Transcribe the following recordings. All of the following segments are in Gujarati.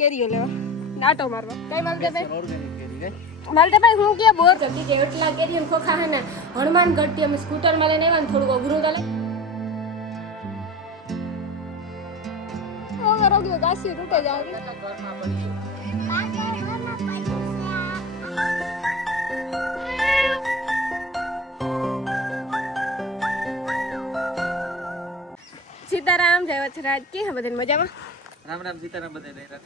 કેરીઓ લેવા નાટો મારવા કઈ માલદેભાઈ હું કે બોર કરતી કે એટલા કેરીઓ ખોખા હે ને હનુમાન ગઢથી અમે સ્કૂટર માં લઈને આવ્યા ને થોડું અઘરું ચાલે ઓગર ઓગયો ગાસી તૂટે જાય સીતારામ જય વચરાજ કે બધાને મજામાં રામ રામ સીતારામ બધા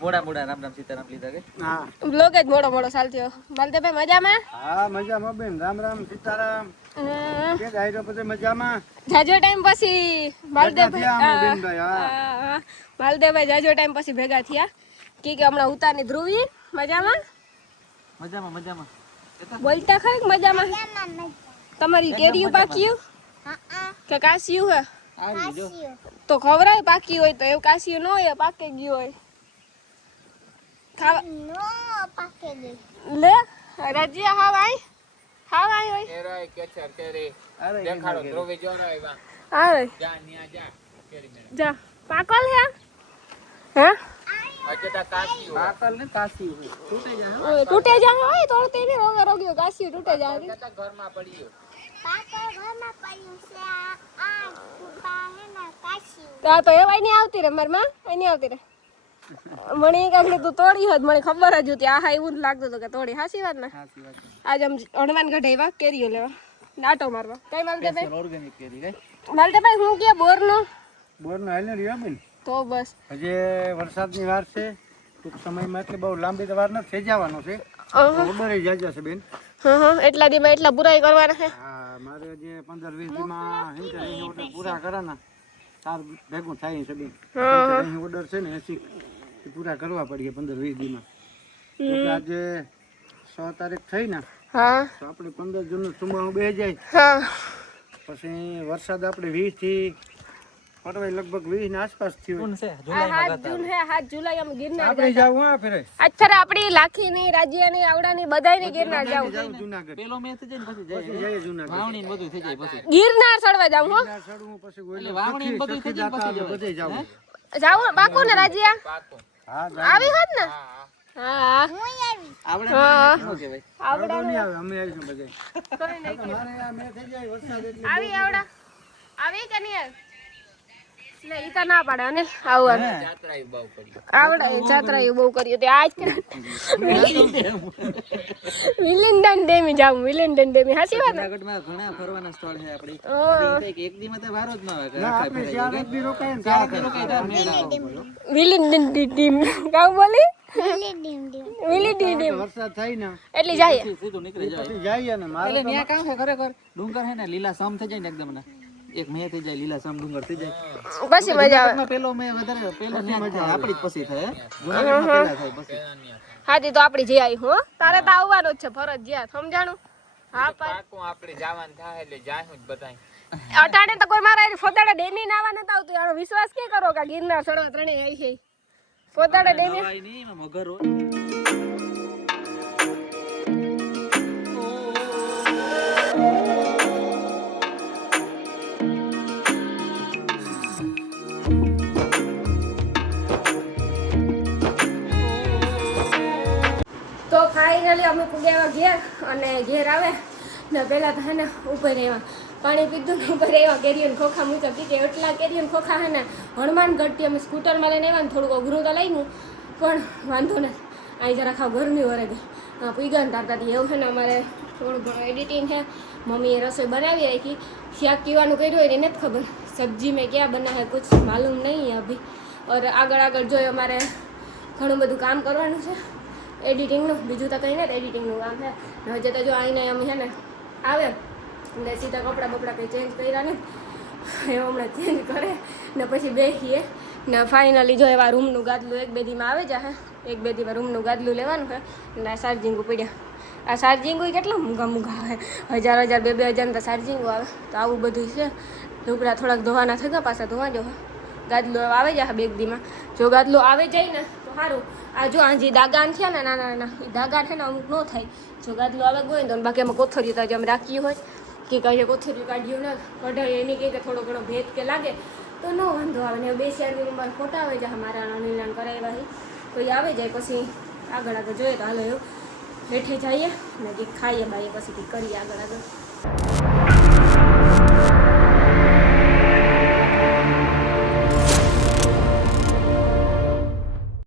મોડા મોડા રામ રામ સીતારામ લીધા કે હા બ્લોગ જ મોડો મોડો ચાલતો માલદેભાઈ મજામાં હા મજામાં બેન રામ રામ સીતારામ કે ગાયરો બધે મજામાં જાજો ટાઈમ પછી માલદેભાઈ જાજો ટાઈમ પછી ભેગા થયા કે હમણાં ઉતારની ધ્રુવી મજામાં મજામાં મજામાં બોલતા ખરી મજામાં તમારી કેરીયું પાક્યું કે કાસ્યું હે તો ખવરાય પાકી હોય તો એવું કાસ્યું ન હોય પાકે ગયું હોય ખાવા લે રજીયા હાવાય હોય કેરાય કેચર કેરી દેખાડો ધ્રુવી જો ન આવ્યા આવે જા નિયા જા કેરી મેં જા પાકલ હે હે અજતા કાસી પાકલ ને કાસી તૂટે જાય હોય તો તેને રોગ્યો કાસ્યું તૂટે જાય કતા ઘરમાં પડ્યો તો એવાય નહીં આવતી રે મારી માં નહીં આવતી રે મને કાંઈ તું તોડી હોત મને ખબર જ હતી આ એવું જ લાગતું હતું કે તોડી હાસી વાત ને આજે આમ હનુમાન ગઢ આવ્યા કેરીઓ લેવા નાટો મારવા કઈ માલદેભાઈ ઓર્ગેનિક કેરી ગઈ માલદેભાઈ હું કે બોરનો હાલે રહ્યો બેન તો બસ હજે વરસાદની વાર છે ટૂંક સમયમાં એટલે બહુ લાંબી તો વાર નથી થઈ જવાનો છે ઓર્ડર જાય જશે બેન હા એટલા દીમાં એટલા પૂરા કરવાના છે હા મારે જે 15-20 દીમાં ઓર્ડર પૂરા કરાના તાર ભેગું થાય છે બેન ઓર્ડર છે ને 80 પૂરા કરવા પડીએ 15-20 દીમાં તો આજે 6 તારીખ થઈ ને હા તો આપણે 15 જૂન સુમાણું બે જાય હા પછી વરસાદ આપણે 20 થી પડવાય લગભગ 20 ની આસપાસ થયો કોણ છે હાથ જુલાઈ અમે ગિરનાર આપણે જાવું હા ફેરે આજ ફરે આપણી લાખીની રાજ્યની આવડાની બધાયની ગિરનાર જાવું જુનાગઢ પેલો મેં થઈ જાય ને પછી પછી જઈએ જુનાગઢ વાવણી ને બધું થઈ જાય પછી ગિરનાર ચડવા જાવું હો ગિરનાર ચડવું પછી એટલે વાવણી ને બધું થઈ જાય પછી બધે જાવું જાવું બાકુ ને રાજ્યા પાકો હા આવી હોત ને હા આપણે શું કહેવાય આવડો નહીં આવે અમે આવીશું બધે મારે આ મે થઈ જાય વરસાદ એટલે આવી આવડા આવી કે નહીં લે ઈ તો ના પાડે ને આવવાનું જાત્રા બહુ પડી આવડે જાત્રા એ બહુ કર્યું તે આજ વિલિંડન ડેમી જાવું વિલિંડન ડેમી હાસી વાત ને જૂનાગઢમાં ઘણા ફરવાના સ્થળ છે આપણી એક દીમાં તો વારો જ ન આવે ના આપણે ચાર જ બી રોકાય ને વિલિંડન ડીમ કાઉ બોલી વિલી ડીમ વરસાદ થાય ને એટલી જાય સીધું નીકળી જાય પછી જઈએ ને મારે એટલે ન્યા કામ છે ખરેખર ડુંગર છે ને લીલા સમ થઈ જાય ને એકદમ ને એક મે થઈ જાય લીલા સમ ડુંગર થઈ જાય પછી મજા આવે પેલો મે વધારે પેલો ન્યા થાય આપણી જ પછી થાય જૂનાગઢમાં પેલા થાય પછી હાજી તો આપડી જઈ આવી હો તારે તો આવવાનું જ છે ફરજિયાત સમજાણું હા પાકો આપણે જવાનું થાય એટલે જાશું જ બધાય અટાણે તો કોઈ મારા ફોદાડા ડેમી નાવા નતા આવતું એનો વિશ્વાસ કે કરો કે ગિરનાર ચડવા ત્રણેય આવી છે ફોદાડા ડેમી નવાઈ નહીં એમાં મગર હોય તો ફાઇનલી અમે પૂગ્યા ઘેર અને ઘેર આવે ને પહેલાં તો હે ને ઉપર રહેવા પાણી પીધું ને ઉપર રહેવા કેરીઓને ખોખા મૂક્યા કે એટલા કેરીઓને ખોખા હે ને હનુમાન ગઢથી અમે સ્કૂટરમાં લઈને આવ્યા ને થોડુંક અઘરું તો લઈને પણ વાંધો ને અહીં જરા ખાવ ગરમી વરે ગઈ પૂગ્યા ને તારતાથી એવું છે ને અમારે થોડું ઘણું એડિટિંગ છે મમ્મીએ રસોઈ બનાવી રાખી શાક પીવાનું કર્યું હોય એને નથી ખબર સબ્જી મેં ક્યાં બના है कुछ मालूम नहीं अभी और આગળ જોયું અમારે ઘણું બધું કામ કરવાનું છે એડિટિંગનું બીજું તો કંઈ નથી એડિટિંગનું કામ છે ને હજે તો જો આઈને અમે છે ને આવે એટલે સીધા કપડાં બપડા કંઈ ચેન્જ કર્યા ને એ હમણાં ચેન્જ કરે ને પછી બેસીએ ને ફાઇનલી જો એવા રૂમનું ગાદલું એક બે દીમાં આવે જાય એક બે દીમાં રૂમનું ગાદલું લેવાનું છે એટલે આ ચાર્જિંગું પડ્યા આ ચાર્જિંગું કેટલા મૂંઘા આવે 1000 2-2000 તો ચાર્જિંગો આવે તો આવું બધું છે લુગડા થોડાક ધોવાના થઈ ગયા પાછા ધોવા જો ગાદલું આવે જાય બે દીમાં જો ગાદલું આવે જાય ને તો સારું આ જો આ જે દાગાન છે ને નાના નાના એ દાગા છે ને અમુક ન થાય જો ગાદલું આવે ગયું તો બાકી એમાં કોથળીઓ તો જેમ રાખ્યું હોય કે કહીએ કોથળીઓ કાઢ્યું ને કઢાઈ એની કંઈ કે થોડો ઘણો ભેદ કે લાગે તો ન વાંધો આવે ને 2 4 રૂમમાં ફોટા હોય જાય મારા અનિલાન કરાવ્યા કોઈ આવે જાય પછી આગળ જોઈએ તો હાલો એવું હેઠે જઈએ ને કંઈક ખાઈએ બાઈએ પછી કંઈક કરીએ આગળ